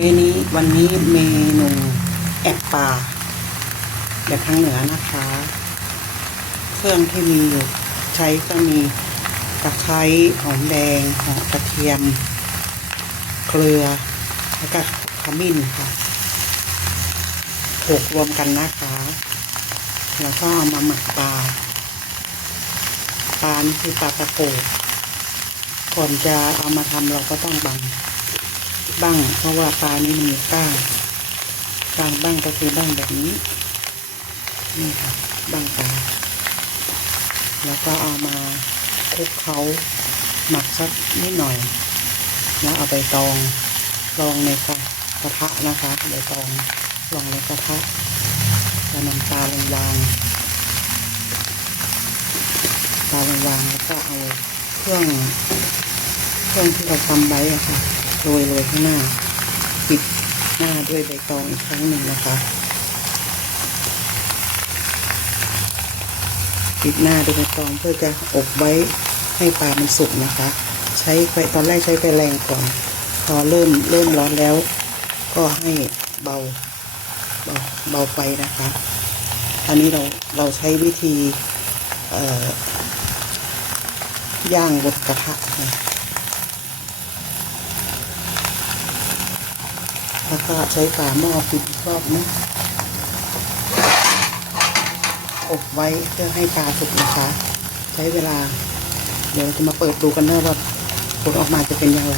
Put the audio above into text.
เมนี้วันนี้เมนูแอบปลาแบบทางเหนือนะคะ เครื่องที่มีอยู่ใช้ก็มีตะไคร้หอมแดงหอมกระเทียม เกลือ แล้วก็ขมิ้นค่ะโขลกรวมกันนะคะ แล้วก็เอามาหมักปลาปลานี่คือปลาตะโกดก่อนจะเอามาทำเราก็ต้องบัง บ้าง เพราะว่าปลานี้มันมีก้างก้างบ้างก็คือบ้างแบบนี้ นี่ค่ะบ้างปลาแล้วก็เอามาคลุกเขาหมักสักนิดหน่อย แล้วเอาไปตองรองในกระกระทะนะคะใบตองรองในกระทะแล้วนำปลาลงวางปลาลงวางแล้วก็เอาเครื่องเครื่องที่เราทำไว้อะค่ะ โรยโรยข้างหน้าปิดหน้าด้วยใบตองอีกครั้งหนึ่งนะคะปิดหน้าด้วยใบตองเพื่อจะอบไว้ให้ปลามันสุกนะคะ ใช้ไฟตอนแรกใช้ไฟแรงก่อน พอเริ่มเริ่มร้อนแล้ว ก็ให้เบาเบาเบาไฟนะคะอันนี้เราเราใช้วิธีย่างบนกระทะนะ แล้วก็ใช้ฝาหม้อปิดอีกรอบนะอบไว้เพื่อให้ปลาสุกนะคะ ใช้เวลา เดี๋ยวจะมาเปิดดูกันนะว่าผลออกมาจะเป็นอย่างไร